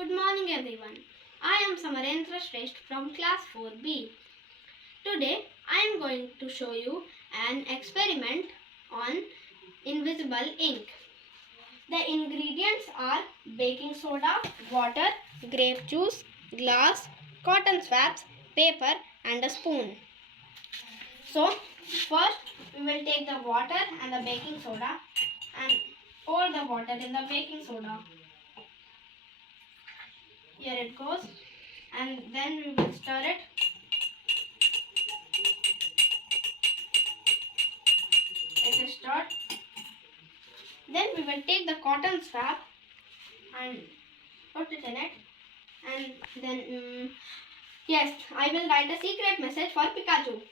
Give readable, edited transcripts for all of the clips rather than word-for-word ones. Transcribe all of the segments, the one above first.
Good morning everyone. I am Samarendra Shrestha from class 4B. Today I am going to show you an experiment on invisible ink. The ingredients are baking soda, water, grape juice, glass, cotton swabs, paper and a spoon. So first we will take the water and the baking soda and pour the water in the baking soda. Here it goes, and then we will stir it. It is stirred. Then we will take the cotton swab and put it in it, and then yes, I will write a secret message for Pikachu.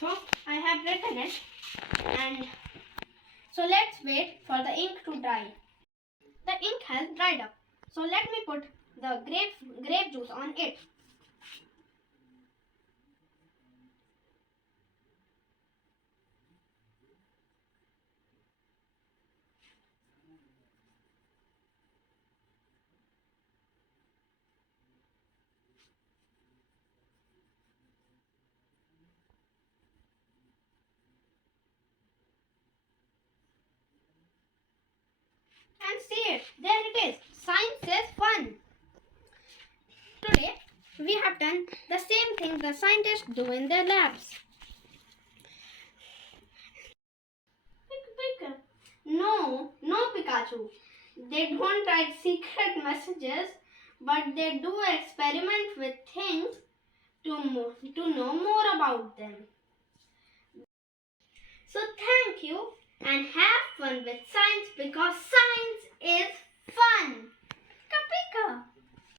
So I have written it, and so let's wait for the ink to dry. The ink has dried up. So let me put the grape juice on it. And see it, there it is. Science says fun. Today we have done the same thing the scientists do in their labs. No, Pikachu. They don't write secret messages, but they do experiment with things to know more about them. So thank you and have fun with science because science